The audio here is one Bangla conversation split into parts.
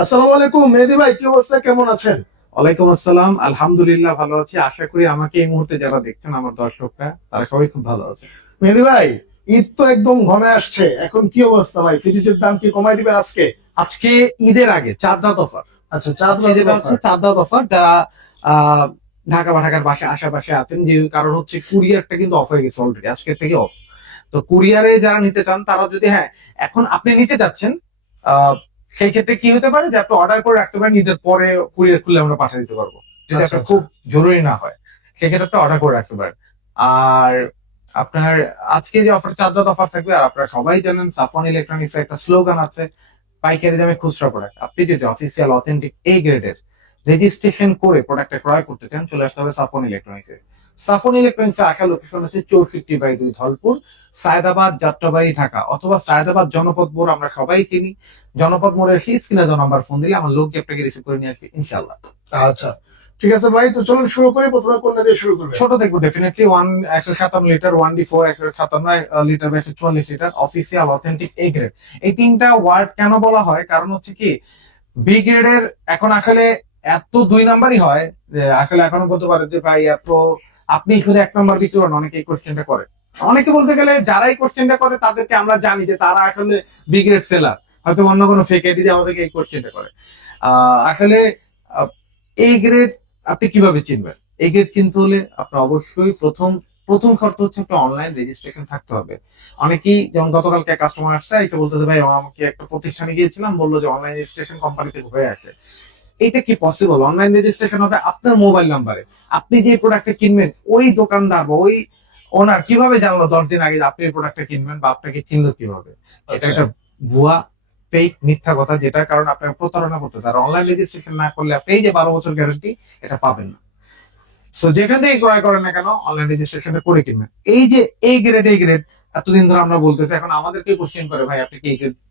আসসালামু আলাইকুম মেহেদী ভাই, কি অবস্থা, কেমন আছেন? ওয়ালাইকুম আসসালাম, আলহামদুলিল্লাহ ভালো আছি। আশা করি আমাকে এই মুহূর্তে যারা দেখছেন আমার দর্শকরা তারা সবাই খুব ভালো আছে। মেহেদী ভাই, ঈদ তো একদম ঘনে আসছে, এখন কি অবস্থা ভাই? ফ্রিজের দাম কি কমাই দিবেন আজকে? আজকে ঈদের আগে চাঁদ রাত অফার। আচ্ছা, চাঁদ আজকে রাতের যেটা হচ্ছে অফার। চাঁদ রাত অফার, যারা আহ ঢাকা বা ঢাকার পাশে আশেপাশে আছেন, যে কারণ হচ্ছে কুরিয়ারটা কিন্তু অফ হয়ে গেছে অলরেডি, আজকের থেকে অফ। তো কুরিয়ারে যারা নিতে চান তারা যদি, হ্যাঁ, এখন আপনি নিতে চাচ্ছেন, আহ সেই ক্ষেত্রে কি হতে পারে যে আপনি অর্ডার করে রাখতে পারেন, ঈদের পরে কুরিয়ার খুলে আমরা পাঠিয়ে দিতে পারবো, যদি আচ্ছা আপনার আচ্ছা। খুব জরুরি না হয়। সেক্ষেত্রে আপনি অর্ডার করে রাখতে পারেন। আর আপনার আজকে যে অফার, চাঁদ রাত অফার থাকবে। আর আপনারা সবাই জানেন সাফন ইলেকট্রনিক্স একটা স্লোগান আছে, পাইকারি দামে খুচরা প্রোডাক্ট। আপনি যদি অফিসিয়াল অথেন্টিক এ গ্রেডের রেজিস্ট্রেশন করে প্রোডাক্টটা ক্রয় করতে চান, চলে আসতে হবে সাফন ইলেকট্রনিক্সে। সাফন ইলেকট্রনিক্সের আসা লোকেশন হচ্ছে 64/2 ধলপুর, সায়দাবাদ, যাত্রাবাড়ি, ঢাকা, অথবা সায়দাবাদ জনপদ মোড় আমরা সবাই চিনি। জনপদ মোড়ের সেই স্ক্রিনে নাম্বার ফোন দিলে আমার লোক আপনাকে রিসিভ করে নিয়ে আসবে ইনশাল্লাহ। আচ্ছা, ঠিক আছে ভাই, তো চলুন শুরু করি। প্রথমে কোনটা দিয়ে শুরু করবেন? ছোট দেখবো definitely 157 litre, 1D4, 157 litre, 144 litre, official authentic A grade. এই তিনটা ওয়ার্ড কেন বলা হয়, কারণ হচ্ছে কি, বি গ্রেডের এখন আসলে এত 2 নাম্বারই হয় যে আসলে এখনো বলতে পারে যে ভাই এত আপনি শুধু 1 নাম্বার বিক্রি করেন, অনেকে এই কোশ্চেনটা করে। অনেকে বলতে গেলে যারা এই কোশ্চেনটা করে তাদেরকে আমরা জানি যে তারা আসলে বি গ্রেড সেলার, হয়তো অন্য কোনো ফেক আইডি দিয়ে আমাদেরকে এই কোশ্চেনটা করে। আসলে এই গ্রেড আপনি কিভাবে চিনবেন? এই গ্রেড চিনতে হলে আপনার অবশ্যই প্রথম প্রথম শর্ত হচ্ছে একটা অনলাইন রেজিস্ট্রেশন থাকতে হবে। অনেকেই, যেমন গতকালকে কাস্টমার আসছে এসে বলতেছে ভাই আমাকে একটা প্রতিষ্ঠানে গিয়েছিলাম, বললো যে অনলাইন রেজিস্ট্রেশন কোম্পানিতে হয়ে আসে। এটা কি পসিবল? অনলাইন রেজিস্ট্রেশন হবে আপনার মোবাইল নাম্বারে। আপনি যে প্রোডাক্টটা কিনবেন, ওই দোকানদার বা ওই ওনার কিভাবে জানলো 10 দিন আগে যে আপনি এই প্রোডাক্টটা কিনবেন, বা আপনাকে চিনলো কিভাবে? এটা আচ্ছা একটা ভুয়া, ফেক, মিথ্যা কথা, যেটার কারণে আপনার প্রতারণা করতে। আর অনলাইন রেজিস্ট্রেশন না করলে আপনি এই যে 12 বছর গ্যারান্টি, এটা পাবেন না। সো যেখান থেকে ক্রয় করেন না কেন, অনলাইন রেজিস্ট্রেশনটা করে কিনবেন। এই যে এই গ্রেড এতদিন ধরে আমরা বলতেছি, এখন আমাদেরকে কোশ্চেন করে ভাই আপনি কি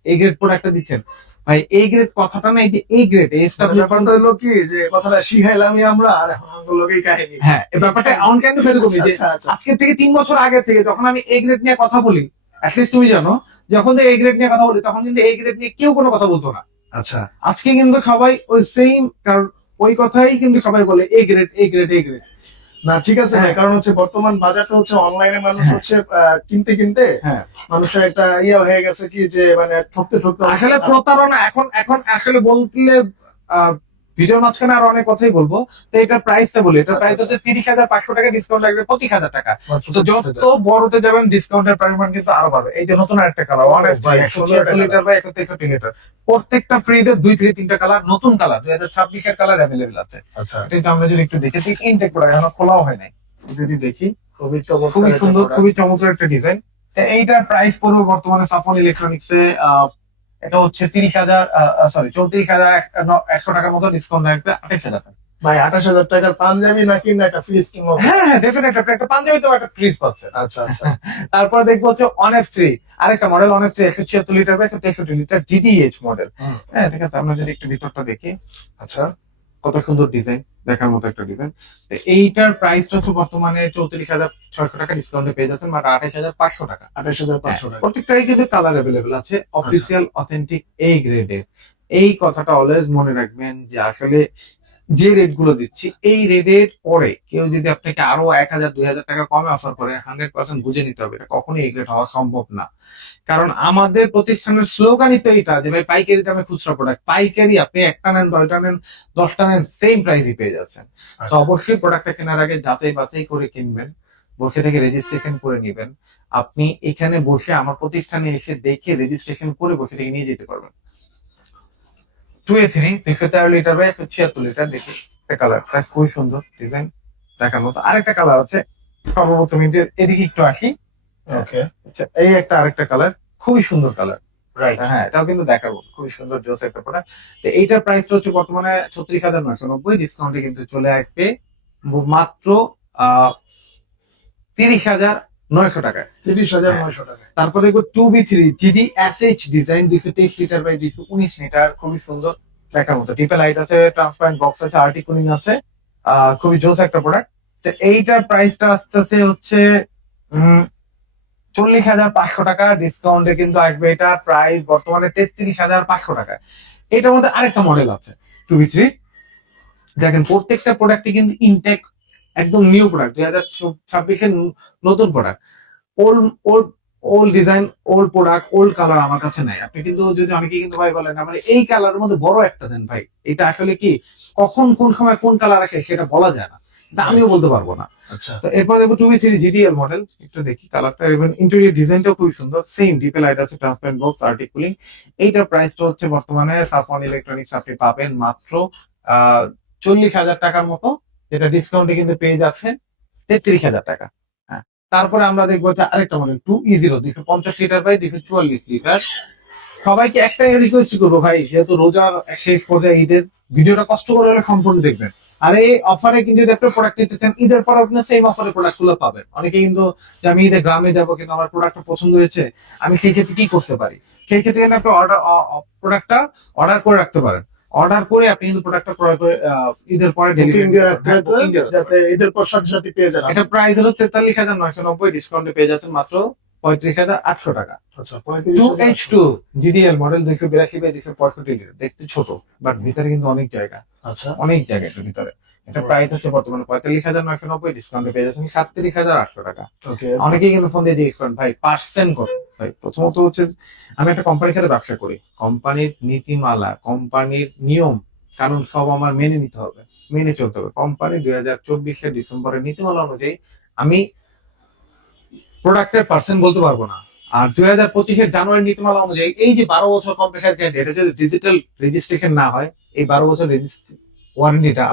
এই গ্রেড প্রোডাক্টটা দিচ্ছেন? ভাই এই গ্রেড কথাটা না, এই যে এই গ্রেড মানে ব্যাপারটা হলো কি, যে কথাটা শিখাইলামই আমরা, আর এখন আমগুলোকেই কাহিনী। হ্যাঁ, এই ব্যাপারটা এমন কেন সেরকমই আচ্ছা যে আচ্ছা আচ্ছা। আজকে থেকে 3 বছর আগে থেকে যখন আমি এই গ্রেড নিয়ে কথা বলি, অ্যাটলিস্ট তুমি জানো, যখন থেকে এই গ্রেড নিয়ে কথা বলি তখন কিন্তু এই গ্রেড নিয়ে কেউ কোনো কথা বলতো না। আচ্ছা, আজকে কিন্তু সবাই ওই সেম, কারণ ওই কথাই কিন্তু সবাই বলে, A grade, A grade, A grade. না ঠিক আছে ভাই, হ্যাঁ, কারণ হচ্ছে বর্তমান বাজারটা হচ্ছে অনলাইনে, মানুষ হ্যাঁ, হচ্ছে কিনতে কিনতে হ্যাঁ। মানুষের একটা ইয়া হয়ে গেছে কি, যে মানে ঠকতে ঠকতে আসলে প্রতারণা এখন এখন আসলে বললে ভিডিওর মাঝখানে আরো অনেক কথাই বলবো। তো এটার প্রাইসটা বলি, এটার আচ্ছা প্রাইস আচ্ছা। হচ্ছে 30,500 টাকা, ডিসকাউন্ট লাগবে 25,000 টাকা। মাত্র তো 25,000। যত বড়তে যাবেন ডিসকাউন্টের পরিমাণ কিন্তু আরো বাড়বে। এই যে নতুন আরেকটা কালার, ও ওয়ান এফ ভাই, একশো সুন্দর একটা ছিয়াত্তর কালার। লিটার বা 163 লিটার, প্রত্যেকটা ফ্রিজের 2 থেকে 3টা কালার, নতুন কালার 2026-এর কালার অ্যাভেলেবেল আছে। আচ্ছা, এটা কিন্তু আমরা যদি একটু দেখি, ঠিক ইনটেক প্রোডাক্ট, এখনো খোলাও হয় নাই। যদি দেখি, খুবই খুবই চমৎকার একটা সুন্দর, প্রোডাক্ট। খুবই চমৎকার একটা ডিজাইন। এইটার প্রাইস পড়বে বর্তমানে সাফন ইলেকট্রনিক্সে, এটা হচ্ছে 30,000, সরি 34,100 টাকার মতো, ডিসকাউন্ট লাগবে 28,000 টাকা। ভাই, 28,000 টাকার পাঞ্জাবি নাকি না একটা ফ্রিজ কিনবো ভাই? হ্যাঁ, হ্যাঁ, ডেফিনেট আপনি একটা পাঞ্জাবি তো একটা ফ্রিজ পাচ্ছেন। আচ্ছা আচ্ছা। তারপরে দেখবো হচ্ছে অন এফ থ্রি, আরেকটা model on F three 176 litre বা 163 লিটার জিডিএইচ মডেল। হুম, হ্যাঁ, ঠিক আছে, আমরা যদি একটু ভিতরটা দেখি, আচ্ছা। কত সুন্দর ডিজাইন, দেখার মতো একটা ডিজাইন। এইটার প্রাইসটা হচ্ছে বর্তমানে 34,600 টাকা, ডিসকাউন্টে পেয়ে যাচ্ছেন মাত্র 28,500 টাকা। আঠাশ হাজার হ্যাঁ, পাঁচশো টাকা প্রত্যেকটাই কিন্তু কালার অ্যাভেলেবেল আছে, অফিসিয়াল অথেন্টিক এই গ্রেডের। এই কথাটা অলওয়েজ মনে রাখবেন যে আসলে যে রেট গুলো দিচ্ছি, এই রেটের পরে কেউ যদি আপনাকে আরো 1,000 2,000 টাকা কমে অফার করে, 100% বুঝে নিতে হবে এটা কখনোই এই গ্রেড হওয়া সম্ভব না। কারণ আমাদের প্রতিষ্ঠানের স্লোগানই তো এটা যে ভাই পাইকারি দামে খুচরা প্রোডাক্ট, পাইকারি আপনি একটা নেন, 2টা নেন, 10টা নেন, সেম প্রাইসই পেয়ে যাচ্ছেন। তো আচ্ছা। অবশ্যই প্রোডাক্টটা কেনার আগে যাচাই বাছাই করে কিনবেন, বসে থেকে রেজিস্ট্রেশন করে নিবেন। আপনি এখানে বসে আমার প্রতিষ্ঠানে এসে দেখে রেজিস্ট্রেশন করে বসে থেকে নিয়ে যেতে পারবেন। 2A3 213 লিটার বা 176 লিটার, দেখি একটা কালার খুবই সুন্দর ডিজাইন, দেখার মতো। আরেকটা কালার আছে, সর্বপ্রথম এদিকে একটু আসি। ওকে। আচ্ছা, এই একটা আরেকটা কালার, খুবই সুন্দর কালার। রাইট। হ্যাঁ, এটাও কিন্তু দেখার মতো, খুবই সুন্দর জোস একটা প্রোডাক্ট। তো এইটার প্রাইসটা হচ্ছে বর্তমানে 36,990, ডিসকাউন্টে কিন্তু চলে আসবে মাত্র 30,900 টাকায়। 30,900 টাকা। তারপর দেখবো 2B3 GD SH design, 223 litre by 219 litre, খুবই সুন্দর, দেখার মতো। টিপে লাইট আছে, ট্রান্সপারেন্ট বক্স আছে, আর্টিক কুলিং আছে, খুবই জোস একটা প্রোডাক্ট। তো এইটার প্রাইসটা আসতেছে হচ্ছে 40,500 টাকা, ডিসকাউন্টে কিন্তু আসবে এটা প্রাইস বর্তমানে 33,500 টাকা। এটার মধ্যে আরেকটা মডেল আছে 2B3। দেখেন প্রত্যেকটা প্রোডাক্টই কিন্তু ইনটেক, একদম নিউ প্রোডাক্ট, 2026-এর নতুন product. Old old old design, old product, old colour আমার কাছে নাই। আপনি কিন্তু যদি অনেকে কিন্তু ভাই বলেন আমার এই কালারের মধ্যে বড় একটা দেন ভাই, এটা আসলে কি কখন কোন সময় কোন কালার রাখে সেটা বলা যায় না, এটা আমিও বলতে পারবো না। আচ্ছা, তো এরপর দেখবো 2B3 জিডিএল মডেল, একটু দেখি কালারটা এবং ইন্টেরিয়র ডিজাইনটাও খুব সুন্দর। সেম ডিপে লাইট আছে, ট্রান্সপারেন্ট বক্স, আর্টিক কুলিং। এইটার প্রাইসটা হচ্ছে বর্তমানে সাফওয়ান ইলেকট্রনিক্স আপনি পাবেন মাত্র 40,000 টাকার মতো, যেটা ডিসকাউন্টে কিন্তু পেয়ে যাচ্ছেন 33,000 টাকা। হ্যাঁ, তারপরে আমরা দেখবো হচ্ছে আরেকটা model 2E0, 250 litre by 244 litre. সবাইকে একটাই রিকোয়েস্ট করবো ভাই, যেহেতু রোজার শেষ পর্যায়ে ঈদের, ভিডিওটা কষ্ট করে হলে সম্পূর্ণ দেখবেন। আর এই অফারে কিন্তু যদি একটা প্রোডাক্ট নিতে চান, ঈদের পর আপনি সেম অফারে প্রোডাক্ট গুলো পাবেন। অনেকে কিন্তু যে আমি ঈদের গ্রামে যাবো কিন্তু আমার প্রোডাক্টটা পছন্দ হয়েছে, আমি সেই ক্ষেত্রে কি করতে পারি, সেই ক্ষেত্রে কিন্তু আপনি প্রোডাক্টটা অর্ডার করে রাখতে পারেন। অর্ডার করে আপনি কিন্তু প্রোডাক্টটা ক্রয় করে ঈদের পরে বুকিং ডেলিভারি দিয়ে রাখতে হবে যাতে ঈদের পর সাথে সাথে পেয়ে যান। এটা প্রাইস হলো 43,990, ডিসকাউন্টে পেয়ে যাচ্ছেন মাত্র 35,800 টাকা। আচ্ছা, 2H2 GDL model 282 by 265 litre, দেখতে ছোট বাট ভিতরে কিন্তু অনেক জায়গা, আচ্ছা, অনেক জায়গা এটার ভিতরে। এটা প্রাইস হচ্ছে বর্তমানে 45,990, ডিসকাউন্টে পেয়ে যাচ্ছেন 37,800 টাকা। ওকে, অনেকেই কিন্তু ফোন দিয়ে জিজ্ঞেস করেন ভাই পার্সেন্ট কত। ভাই প্রথমত হচ্ছে আমি একটা কোম্পানির সাথে ব্যবসা করি, কোম্পানির নীতিমালা, কোম্পানির নিয়ম কারণ সব আমার মেনে নিতে হবে, মেনে চলতে হবে। কোম্পানি 2024-এর ডিসেম্বরের নীতিমালা অনুযায়ী আমি প্রোডাক্টের পার্সেন্ট বলতে পারবো না। আর 2025-এর জানুয়ারি নীতিমালা অনুযায়ী এই যে 12 বছর কম্প্রেসার গ্যারান্টি, এটা যদি ডিজিটাল রেজিস্ট্রেশন না হয়, এই 12 বছর ওয়ারেন্টিটা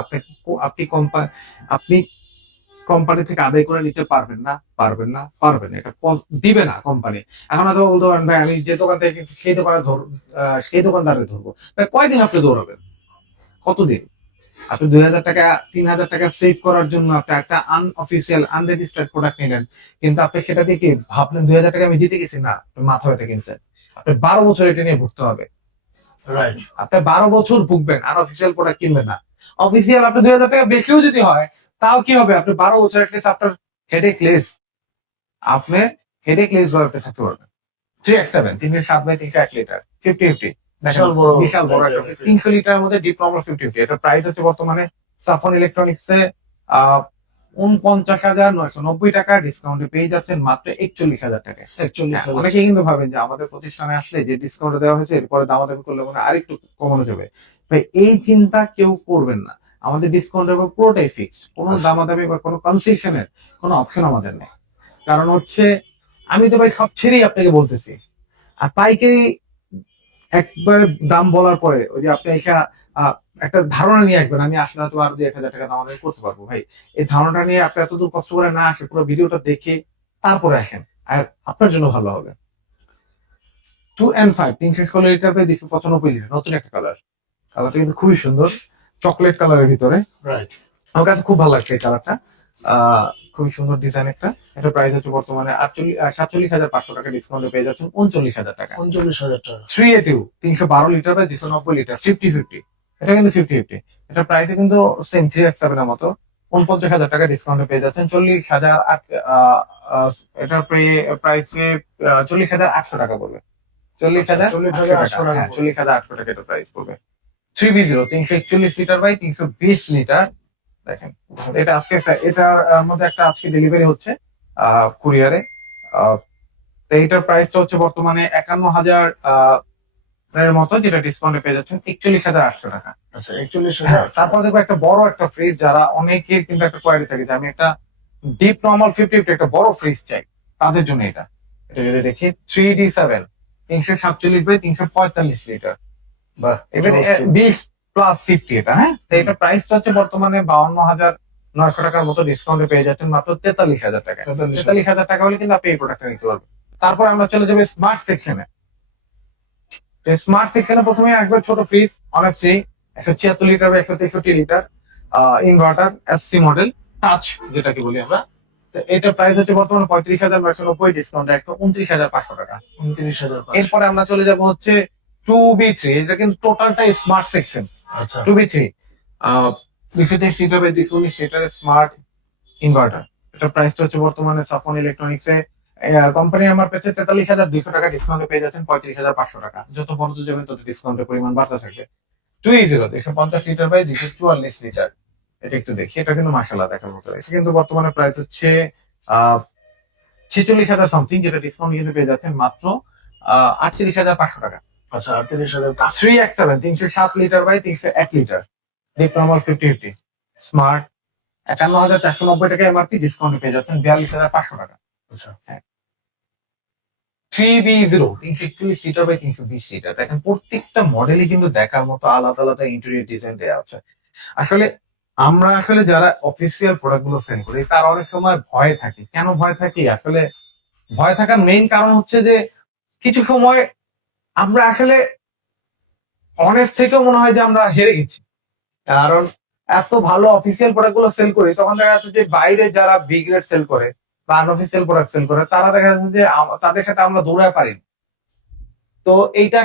আপনি কোম্পানি থেকে আদায় করে নিতে পারবেন না, পারবেন না, পারবেন না, এটা দিবে না কোম্পানি। এখন হয়তো বলতে পারেন ভাই আমি যে দোকান থেকে কিনছি সেই দোকানে সেই দোকানদারে ধরবো। ভাই কয়দিন আপনি দৌড়াবেন, কতদিন? আপনি 2,000 টাকা 3,000 টাকা সেভ করার জন্য আপনি একটা আনঅফিসিয়াল আনরেজিস্টার্ড প্রোডাক্ট নিলেন, কিন্তু আপনি সেটা দিয়ে কি ভাবলেন 2,000 টাকা আমি জিতে গেছি? না, আপনি মাথা ব্যথা কিনছেন। আপনি 12 বছর এটা নিয়ে ভুগতে হবে। রাইট। আপনি 12 বছর ভুগবেন, আনঅফিসিয়াল প্রোডাক্ট কিনবেন না। অফিসিয়াল আপনি 2,000 টাকা বেশিও যদি হয় তাও কি হবে, আপনি 12 বছর অ্যাটলিস্ট আপনার হেডেক লেস, আপনি হেডেক লেস ভাবে থাকতে পারবেন। 3X7 307 বাই 301 লিটার 50-50, বিশাল বড়, বিশাল বড় একটা 300 লিটারের মধ্যে ডিপ নরমাল 50-50। এটা প্রাইস হচ্ছে বর্তমানে সাফন ইলেকট্রনিক্স এ 49,990 টাকা, ডিসকাউন্টে পেয়ে যাচ্ছেন মাত্র 41,000 টাকা। 41,000। অনেকেই কিন্তু ভাবেন যে আমাদের প্রতিষ্ঠানে আসলে যে ডিসকাউন্ট দেওয়া হয়েছে এরপরে দামাদামি করলে মনে হয় আরেকটু কমানো যাবে। ভাই এই চিন্তা কেউ করবেন না, আমাদের ডিসকাউন্টের উপর পুরোটাই ফিক্সড, কোনো আচ্ছা। দামাদামি বা কোনো কনসেশনের কোনো অপশন আমাদের নেই। কারণ হচ্ছে আমি তো ভাই সব ছেড়েই আপনাকে বলতেছি। আর পাইকারি একবার দাম বলার পরে ওই যে আপনি এসে একটা ধারণা নিয়ে আসবেন আমি আসলে হয়তো আরো 1,000 টাকা দাম আমাদের করতে পারবো। ভাই এই ধারণাটা নিয়ে আপনি এতদূর কষ্ট করে না আসে পুরো ভিডিওটা দেখে তারপরে আসেন, আর আপনার জন্য ভালো হবে। 2N5 316 লিটার বাই 295 লিটার, নতুন একটা কালার, কালারটা কিন্তু খুবই সুন্দর, চকলেট কালারের ভিতরে। রাইট। আমার কাছে খুব ভালো লাগছে এই কালারটা, খুবই সুন্দর ডিজাইন একটা। এটা প্রাইস হচ্ছে বর্তমানে 47,500 টাকা, ডিসকাউন্টে পেয়ে যাচ্ছেন 39,000 টাকা। 39,000 টাকা। 3ATU 312 লিটার বাই 290 লিটার 50-50, এটা কিন্তু 50-50। এটা প্রাইসে কিন্তু সেম 3X7 এর মতো 49,000 টাকা, ডিসকাউন্টে পেয়ে যাচ্ছেন 40,000। এটার প্রাইসে 40,800 টাকা পড়বে, 40,800 টাকা। হ্যাঁ, 40,800 টাকা এটা প্রাইস পড়বে। 3B0 341 লিটার বাই 320 লিটার, দেখেন এটা আজকে একটা, এটার মধ্যে একটা আজকে ডেলিভারি হচ্ছে কুরিয়ারে। তো এটার প্রাইসটা হচ্ছে বর্তমানে 51,000 এর মতো, যেটা ডিসকাউন্টে পেয়ে যাচ্ছেন 41,800 টাকা। আচ্ছা, 41,000। তারপর দেখবো একটা বড় একটা ফ্রিজ, যারা অনেকের কিন্তু একটা কোয়ারি থাকে যে আমি একটা ডিপ নর্মাল 50-50 একটা বড় ফ্রিজ চাই, তাদের জন্য এটা। এটা যদি দেখি 3D7 347 বাই 345 লিটার, বাহ, এবারে 20+50 এটা। হ্যাঁ, তো এটা প্রাইসটা হচ্ছে বর্তমানে 52,900 টাকার মতো, ডিসকাউন্টে পেয়ে যাচ্ছেন মাত্র 43,000 টাকা। 43,000 টাকা হলে কিন্তু আপনি এই প্রোডাক্টটা নিতে পারবেন। তারপর আমরা চলে যাবো স্মার্ট সেকশনে। স্মার্ট সেকশনে প্রথমে একবার ছোট ফ্রিজ অনেস্টলি 176 লিটার বা 163 litre, inverter SC model touch যেটাকে বলি আমরা। তো এটা প্রাইস হচ্ছে বর্তমানে 35,990, ডিসকাউন্ট একটু 29,500 টাকা। 29,000। এরপরে আমরা চলে যাব হচ্ছে 2B3, এটা কিন্তু টোটালটাই স্মার্ট সেকশন। আচ্ছা, 2B3 223 litre by 219 litre smart inverter, এটা প্রাইসটা হচ্ছে বর্তমানে সাফন ইলেকট্রনিক্স এ কোম্পানি আমার পেছে 43,200 টাকা ডিসকাউন্টে পেয়ে যাচ্ছেন 35,500 টাকা। যত বড় যাবেন তত ডিসকাউন্টের পরিমাণ বাড়তে থাকবে। 250 লিটার বাই 244 লিটার, এটা একটু দেখি, এটা কিন্তু মাশাআল্লাহ দেখার মতো। এটা কিন্তু বর্তমানে প্রাইস হচ্ছে 46,000 সামথিং, যেটা ডিসকাউন্ট কিন্তু পেয়ে যাচ্ছেন মাত্র 38,500 টাকা। আচ্ছা 38,000। 3X7 307 লিটার বাই 301 লিটার, ডিপ্লোমাল 50/50 স্মার্ট, 51,490 টাকা এমআরপি, ডিসকাউন্ট পেয়ে যাচ্ছেন 42,500 টাকা। আচ্ছা 3B0 341 লিটার বাই 320 লিটার, দেখেন প্রত্যেকটা মডেলই কিন্তু দেখার মতো আলাদা আলাদা ইন্টেরিয়র ডিজাইন দেওয়া আছে। আসলে আমরা যারা অফিসিয়াল প্রোডাক্ট গুলো সেল করি তারা অনেক সময় ভয় থাকি। কেন ভয় থাকি? আসলে ভয় থাকার মেইন কারণ হচ্ছে যে কিছু সময় আমরা অনেস্ট থেকেও মনে হয় যে আমরা হেরে গেছি, কারণ এত ভালো অফিসিয়াল প্রোডাক্ট গুলো সেল করি, তখন দেখা যাচ্ছে যে বাইরে যারা বি গ্রেড সেল করে বা আনঅফিসিয়াল প্রোডাক্ট সেল করে তারা দেখা যাচ্ছে যে তাদের সাথে আমরা দৌড়ায় পারি না। তো এইটা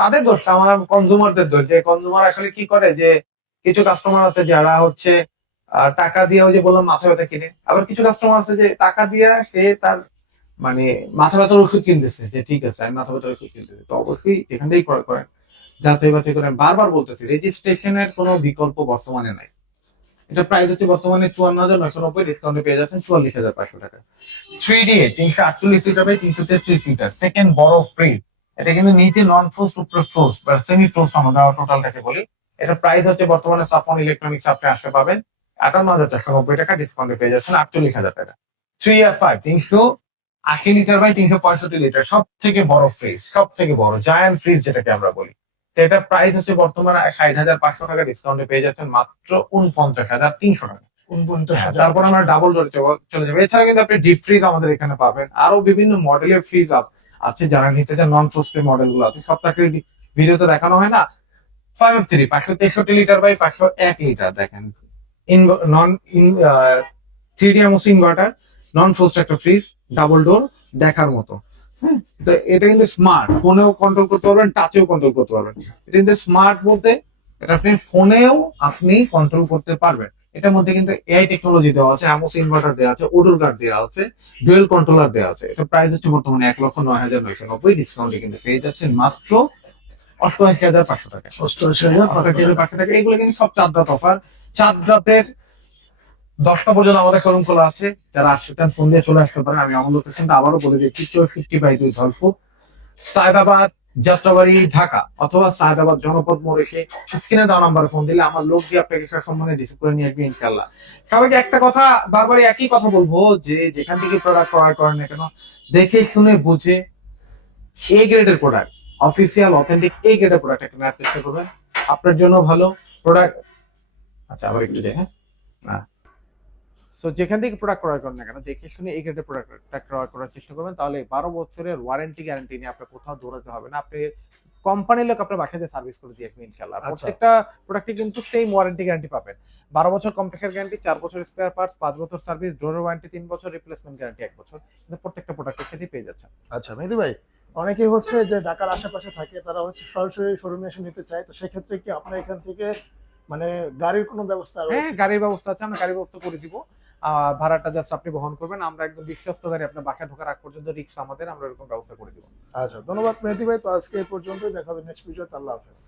তাদের দোষ, আমার কনজিউমারদের দোষ, যে কনজিউমার কি করে যে কিছু কাস্টমার আছে যারা টাকা দিয়ে ওই যে বললাম মাথা ব্যথা কিনে, আবার কিছু কাস্টমার আছে যে টাকা দিয়ে সে তার মানে মাথা ব্যথার ওষুধ কিনতেছে, যে ঠিক আছে আমি মাথা ব্যথার ওষুধ কিনতেছি। তো অবশ্যই যেখান থেকেই ক্রয় করেন যাচাই বাছাই করেন। বারবার বলতেছি রেজিস্ট্রেশনের কোনো বিকল্প বর্তমানে নাই। এটা প্রাইস হচ্ছে বর্তমানে 54,990, ডিসকাউন্টে পেয়ে যাচ্ছেন 44,500 টাকা। 3D 348 litre by 333 litre, second বড় ফ্রিজ। এটা কিন্তু নিচে নন ফ্রোস্ট উপরে ফ্রোস্ট বা সেমি ফ্রোস্ট আমরা টোটালটাকে বলি। এটা প্রাইস হচ্ছে বর্তমানে সাফন ইলেকট্রনিক্স আপনি আসতে পাবেন 58,490 টাকা, ডিসকাউন্টে পেয়ে যাচ্ছেন 48,000 টাকা। 3F5 380 লিটার বাই 365 লিটার, সব থেকে বড় ফ্রিজ, সব থেকে বড় জায়ান্ট ফ্রিজ যেটাকে আমরা বলি। তো এটা প্রাইস হচ্ছে বর্তমানে 60,500 টাকা, ডিসকাউন্টে পেয়ে যাচ্ছেন মাত্র 49,300 টাকা। 49,000। তারপর আমরা ডাবল ডোরে চলে যাবো। এছাড়া কিন্তু আপনি ডিপ ফ্রিজ আমাদের এখানে পাবেন, আরো বিভিন্ন মডেলের ফ্রিজ আছে যারা নিতে চান। নন ফ্রোস্টেড মডেল গুলো আছে, সবটাকে ভিডিওতে দেখানো হয় না। 5F3 563 লিটার বাই 501 লিটার, দেখেন নন 3D এমওসি ইনভার্টার, নন ফ্রোস্ট একটা ফ্রিজ, ডাবল ডোর, দেখার মতো। হ্যাঁ, তো এটা কিন্তু স্মার্ট, ফোনেও কন্ট্রোল করতে পারবেন, টাচেও কন্ট্রোল করতে পারবেন। এটা কিন্তু স্মার্ট বলতে এটা আপনি ফোনেও কন্ট্রোল করতে পারবেন। এটার মধ্যে কিন্তু এআই টেকনোলজি দেওয়া আছে, এমওসি ইনভার্টার দেওয়া আছে, ওডোর গার্ড দেওয়া আছে, ডুয়েল কন্ট্রোলার দেওয়া আছে। এটা প্রাইস হচ্ছে বর্তমানে 1,09,990, ডিসকাউন্টে কিন্তু পেয়ে যাচ্ছেন মাত্র 88,500 টাকা। 88,500 টাকা। এগুলো কিন্তু সব চাঁদ রাত অফার। চাঁদ রাতের 10টা পর্যন্ত আমাদের শোরুম খোলা আছে, যারা আসতে চান ফোন দিয়ে চলে আসতে পারেন। আমি আমার লোকেশনটা আবারও বলে দিচ্ছি, 54/2 ধলপুর, সায়দাবাদ, যাত্রাবাড়ি, ঢাকা, অথবা সায়দাবাদ জনপদ মোড় এসে স্ক্রিনে দেওয়া নাম্বারে ফোন দিলে আমার লোক দিয়ে আপনাকে সম্মানে রিসিভ করে নিয়ে আসবে ইনশাল্লাহ। সবাইকে একটা কথা বারবার একই কথা বলবো, যে যেখান থেকে প্রোডাক্ট ক্রয় করেন না কেন দেখে শুনে বুঝে এ গ্রেডের প্রোডাক্ট, অফিসিয়াল অথেন্টিক এ গ্রেডের প্রোডাক্ট একটা নেওয়ার চেষ্টা করবেন, আপনার জন্য ভালো প্রোডাক্ট। আচ্ছা আবার একটু যাই, হ্যাঁ। সো যেখান থেকে প্রোডাক্ট ক্রয় করেন না কেন দেখে শুনে এই গ্রেডের প্রোডাক্টটা ক্রয় করার চেষ্টা করবেন, তাহলে 12 বছরের ওয়ারেন্টি গ্যারান্টি নিয়ে আপনার কোথাও দৌড়াতে হবে না। আপনি কোম্পানির লোক আপনার বাসায় সার্ভিস করে দিয়ে আসবে ইনশাআল্লাহ। প্রত্যেকটা প্রোডাক্টে কিন্তু সেম ওয়ারেন্টি গ্যারান্টি পাবেন। 12 বছর কম্প্রেসার গ্যারান্টি, 4 বছর স্পেয়ার পার্টস, 5 বছর সার্ভিস, ডোরের ওয়ারেন্টি 3 বছর, রিপ্লেসমেন্ট গ্যারান্টি 1 বছর, কিন্তু প্রত্যেকটা প্রোডাক্টের সাথে পেয়ে যাচ্ছেন। আচ্ছা মেহেদী ভাই, অনেকেই যে ঢাকার আশেপাশে থাকে, তারা সরাসরি শোরুমে এসে নিতে চায়, তো সেক্ষেত্রে কি আপনার এখান থেকে মানে গাড়ির কোনো ব্যবস্থা হ্যাঁ, রয়েছে? গাড়ির ব্যবস্থা আছে, আমরা গাড়ির ব্যবস্থা করে দিব। ভাড়াটা জাস্ট আপনি বহন করবেন, আমরা একদম বিশ্বস্ত গাড়ি আপনার বাসায় ঢোকার আগ পর্যন্ত রিক্স আমাদের, আমরা এরকম ব্যবস্থা করে দিব। আচ্ছা ধন্যবাদ মেহেদী ভাই, তো আজকে এই পর্যন্তই, দেখা হবে নেক্সট ভিডিওতে। আল্লাহ হাফেজ।